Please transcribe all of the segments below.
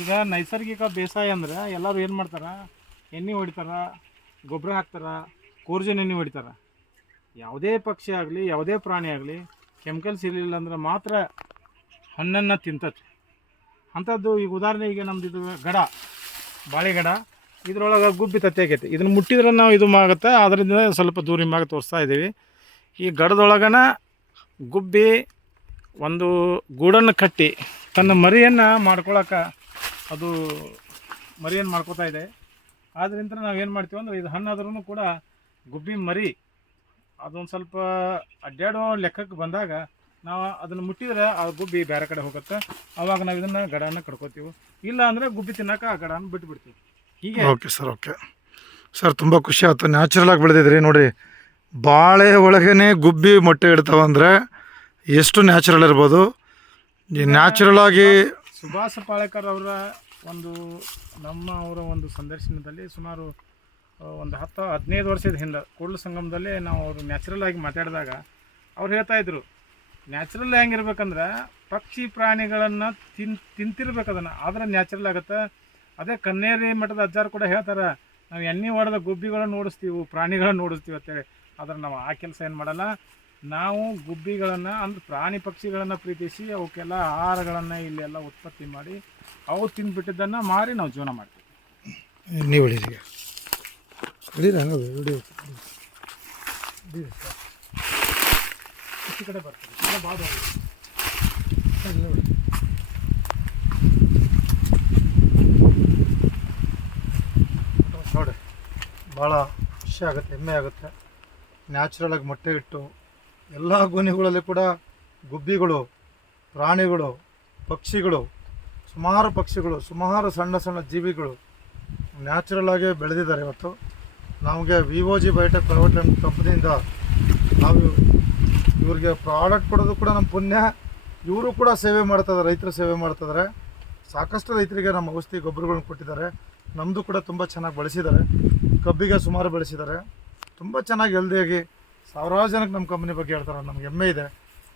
ಈಗ ನೈಸರ್ಗಿಕ ಬೇಸಾಯ ಅಂದ್ರೆ ಎಲ್ಲರೂ ಏನು ಮಾಡ್ತಾರೆ, ಎಣ್ಣೆ ಹೊಡಿತಾರೆ, ಗೊಬ್ಬರ ಹಾಕ್ತಾರೆ, ಕೋರ್ಜಿನ ಎಣ್ಣೆ ಹೊಡಿತಾರೆ. ಯಾವುದೇ ಪಕ್ಷಿ ಆಗಲಿ ಯಾವುದೇ ಪ್ರಾಣಿ ಆಗಲಿ ಕೆಮಿಕಲ್ಸ್ ಇರಲಿಲ್ಲ ಅಂದ್ರೆ ಮಾತ್ರ ಹಣ್ಣನ್ನು ತಿಂತತಿ. ಅಂಥದ್ದು ಈಗ ಉದಾಹರಣೆಗೆ ನಮ್ದು ಇದು ಗಡ, ಬಾಳೆಗಡ, ಇದ್ರೊಳಗೆ ಗುಬ್ಬಿ ತತ್ತೆ ಆಗೈತಿ. ಇದನ್ನು ಮುಟ್ಟಿದ್ರೆ ನಾವು ಇದು ಆಗುತ್ತೆ, ಅದರಿಂದ ಸ್ವಲ್ಪ ದೂರ ಹಿಂಗಾಗಿ ತೋರಿಸ್ತಾ ಇದ್ದೀವಿ. ಈ ಗಡದೊಳಗನ ಗುಬ್ಬಿ ಒಂದು ಗೂಡನ್ನು ಕಟ್ಟಿ ತನ್ನ ಮರಿಯನ್ನು ಮಾಡ್ಕೊಳಕ್ಕೆ ಅದು ಮರಿಯನ್ನು ಮಾಡ್ಕೋತಾ ಇದೆ. ಆದ್ದರಿಂದ ನಾವೇನು ಮಾಡ್ತೀವಿ ಅಂದ್ರೆ ಇದು ಹಣ್ಣಾದ್ರೂ ಕೂಡ ಗುಬ್ಬಿ ಮರಿ ಅದೊಂದು ಸ್ವಲ್ಪ ಅಡ್ಡಾಡೋ ಲೆಕ್ಕಕ್ಕೆ ಬಂದಾಗ ನಾವು ಅದನ್ನು ಮುಟ್ಟಿದ್ರೆ ಆ ಗುಬ್ಬಿ ಬೇರೆ ಕಡೆ ಹೋಗುತ್ತೆ. ಆವಾಗ ನಾವು ಇದನ್ನು ಗಡನ ಕಡ್ಕೋತೀವಿ. ಇಲ್ಲ ಅಂದರೆ ಗುಬ್ಬಿ ತಿನ್ನೋಕೆ ಆ ಗಡನ ಬಿಟ್ಬಿಡ್ತೀವಿ. ಹೀಗೆ. ಓಕೆ ಸರ್ ತುಂಬ ಖುಷಿ ಆಯ್ತು. ನ್ಯಾಚುರಲ್ ಆಗಿ ಬೆಳೆದಿದ್ರಿ ನೋಡಿ. ಬಾಳೆ ಒಳಗೇ ಗುಬ್ಬಿ ಮೊಟ್ಟೆ ಇಡ್ತಾವಂದರೆ ಎಷ್ಟು ನ್ಯಾಚುರಲ್ ಇರ್ಬೋದು. ಈ ನ್ಯಾಚುರಲ್ ಆಗಿ ಸುಭಾಷ್ ಪಾಳೇಕರ್ ಅವರ ಅವರ ಒಂದು ಸಂದರ್ಶನದಲ್ಲಿ ಸುಮಾರು ಒಂದು 10-15 ವರ್ಷದ ಹಿಂದೆ ಕೂಡಲ ಸಂಗಮದಲ್ಲಿ ನಾವು ಅವರು ನ್ಯಾಚುರಲ್ ಆಗಿ ಮಾತಾಡಿದಾಗ ಅವ್ರು ಹೇಳ್ತಾಯಿದ್ರು, ನ್ಯಾಚುರಲ್ ಹೆಂಗಿರ್ಬೇಕಂದ್ರೆ ಪಕ್ಷಿ ಪ್ರಾಣಿಗಳನ್ನು ತಿಂತಿರ್ಬೇಕು ಅದನ್ನು, ಆದ್ರೆ ನ್ಯಾಚುರಲ್ ಆಗುತ್ತೆ. ಅದೇ ಕನ್ನೇರಿ ಮಠದ ಅಜ್ಜಾರು ಕೂಡ ಹೇಳ್ತಾರೆ, ನಾವು ಎಣ್ಣೆ ಹೊಡೆದ ಗುಬ್ಬಿಗಳನ್ನು ಓಡಿಸ್ತೀವಿ, ಪ್ರಾಣಿಗಳನ್ನು ಓಡಿಸ್ತೀವಿ ಅಂತೇಳಿ. ಆದ್ರೆ ನಾವು ಆ ಕೆಲಸ ಏನು ಮಾಡಲ್ಲ. ನಾವು ಗುಬ್ಬಿಗಳನ್ನು ಅಂದ್ರೆ ಪ್ರಾಣಿ ಪಕ್ಷಿಗಳನ್ನು ಪ್ರೀತಿಸಿ ಅವಕ್ಕೆಲ್ಲ ಆಹಾರಗಳನ್ನು ಇಲ್ಲೆಲ್ಲ ಉತ್ಪತ್ತಿ ಮಾಡಿ ಅವು ತಿಂದುಬಿಟ್ಟಿದ್ದನ್ನು ಮಾರಿ ನಾವು ಜೀವನ ಮಾಡ್ತೀವಿ. ನೀವು ಹಿಡೀರಿ ಈ ಕಡೆ ಬರ್ತೀವಿ ಭಾಳ ನೋಡಿ, ಭಾಳ ಖುಷಿ ಆಗುತ್ತೆ, ಹೆಮ್ಮೆ ಆಗುತ್ತೆ. ನ್ಯಾಚುರಲ್ ಆಗಿ ಮೊಟ್ಟೆ ಇಟ್ಟು ಎಲ್ಲ ಗುಣಿಗಳಲ್ಲಿ ಕೂಡ ಗುಬ್ಬಿಗಳು, ಪ್ರಾಣಿಗಳು, ಪಕ್ಷಿಗಳು, ಸುಮಾರು ಸಣ್ಣ ಸಣ್ಣ ಜೀವಿಗಳು ನ್ಯಾಚುರಲ್ ಆಗಿ ಬೆಳೆದಿದ್ದಾರೆ. ಇವತ್ತು ನಮಗೆ VOG ಬಯೋಟೆಕ್ ಪ್ರೈವೇಟ್ ಲಿಮಿಟೆಡ್ ಕಂಪ್ನಿಯಿಂದ ನಾವು ಇವ್ರಿಗೆ ಪ್ರಾಡಕ್ಟ್ ಕೊಡೋದು ಕೂಡ ನಮ್ಮ ಪುಣ್ಯ. ಇವರು ಕೂಡ ಸೇವೆ ಮಾಡ್ತಿದ್ದಾರೆ, ರೈತರ ಸೇವೆ ಮಾಡ್ತಿದ್ದಾರೆ. ಸಾಕಷ್ಟು ರೈತರಿಗೆ ನಮ್ಮ ಔಷಧಿ ಗೊಬ್ಬರಗಳನ್ನ ಕೊಟ್ಟಿದ್ದಾರೆ. ನಮ್ಮದು ಕೂಡ ತುಂಬ ಚೆನ್ನಾಗಿ ಬೆಳೆಸಿದ್ದಾರೆ. ಕಬ್ಬಿಗೆ ಸುಮಾರು ಬೆಳೆಸಿದ್ದಾರೆ. ತುಂಬ ಚೆನ್ನಾಗಿ ಹೆಲ್ದಿಯಾಗಿ ಸಾವಿರಾರು ಜನಕ್ಕೆ ನಮ್ಮ ಕಂಪ್ನಿ ಬಗ್ಗೆ ಹೇಳ್ತಾರೆ. ನಮ್ಗೆ ಹೆಮ್ಮೆ ಇದೆ.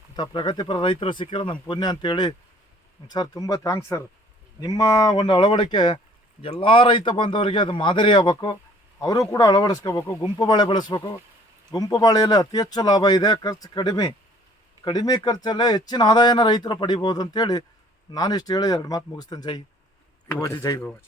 ಇಂಥ ಪ್ರಗತಿಪರ ರೈತರು ಸಿಕ್ಕಿರೋ ನಮ್ಮ ಪುಣ್ಯ ಅಂತೇಳಿ. ಸರ್ ತುಂಬ ಥ್ಯಾಂಕ್ಸ್ ಸರ್. ನಿಮ್ಮ ಒಂದು ಅಳವಡಿಕೆ ಎಲ್ಲ ರೈತ ಬಂದವರಿಗೆ ಅದು ಮಾದರಿ ಆಗಬೇಕು. ಅವರು ಕೂಡ ಅಳವಡಿಸ್ಕೋಬೇಕು. ಗುಂಪು ಬಾಳೆ ಬೆಳೆಸ್ಬೇಕು. ಗುಂಪು ಬಾಳೆಯಲ್ಲಿ ಅತಿ ಹೆಚ್ಚು ಲಾಭ ಇದೆ, ಖರ್ಚು ಕಡಿಮೆ ಖರ್ಚಲ್ಲೇ ಹೆಚ್ಚಿನ ಆದಾಯನ ರೈತರು ಪಡಿಬೋದು ಅಂತೇಳಿ ನಾನಿಷ್ಟು ಹೇಳಿ 2 ಮಾತು ಮುಗಿಸ್ತೇನೆ. ಜೈ VOG.